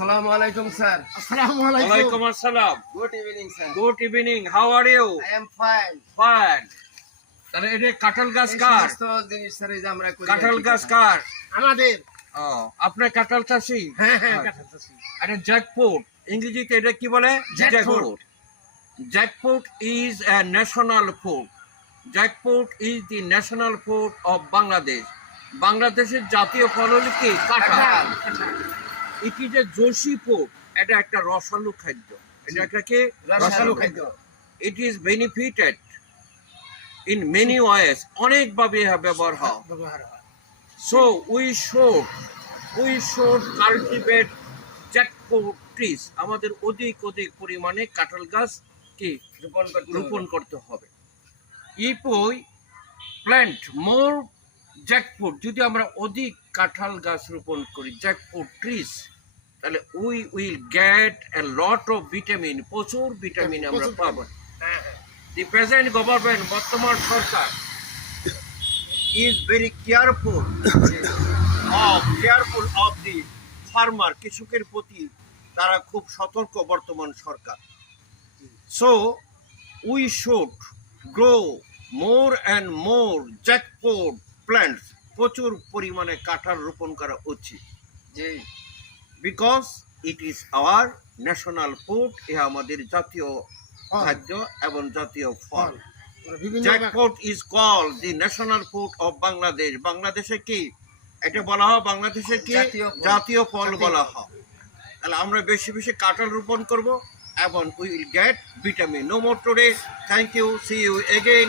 Assalamu alaikum, sir. Assalamu alaikum. Walaikum assalam. Good evening, sir. Good evening. How are you? I am fine. Fine. তাহলে এটা কাঁঠাল গাছ এই কার? সমস্ত জিনিস স্যার এই যে আমরা করি কাঁঠাল আর কি। গাছ কার? আমাদের ও, আপনার কাঁঠাল চাষি? হ্যাঁ হ্যাঁ হ্যাঁ। কাঁঠাল চাষি। এটা জ্যাকফ্রুট। ইংরেজিতে এটা কি বলে? Jackfruit. Jackfruit is a national food. Jackfruit is the national food of Bangladesh. বাংলাদেশের জাতীয় ফল হলো কি? কাঁঠাল। It is a Joshi food. এটা একটা রসালো খাদ্য। এটা একটা কি? রসালো খাদ্য। It is benefited in many ways. অনেকভাবে ব্যবহার হয়। ব্যবহার হয়। So we should cultivate jackfruit trees. আমাদের অধিক পরিমাণে কাঁঠাল গাছ কি রোপণ করতে হবে। If we plant more jackfruit, যদি আমরা অধিক কাঁঠাল গাছ রোপণ করি jackfruit trees, তাহলে we will get a lot of vitamin, প্রচুর ভিটামিন আমরা প্রচুর পাবো। হ্যাঁ হ্যাঁ। The present government, বর্তমান সরকার is very careful of the farmer, কৃষকের প্রতি তারা খুব সতর্ক বর্তমান সরকার। So we should grow more and more jackfruit plants, প্রচুর পরিমাণে কাঁঠাল রোপণ করা উচিত। জি। Because it is our national food, এ আমাদের জাতীয় খাদ্য এবং জাতীয় ফল। বিভিন্ন Jackfruit is called the national food of Bangladesh. বাংলাদেশে কি এটা বলা হয়? বাংলাদেশের কি জাতীয় ফল। জাতীয় ফল জাতীয় বলা ফল। হয়। তাহলে আমরা বেশি বেশি কাঁঠাল রোপণ করব এবং we will get vitamin. No more today. Thank you. See you again.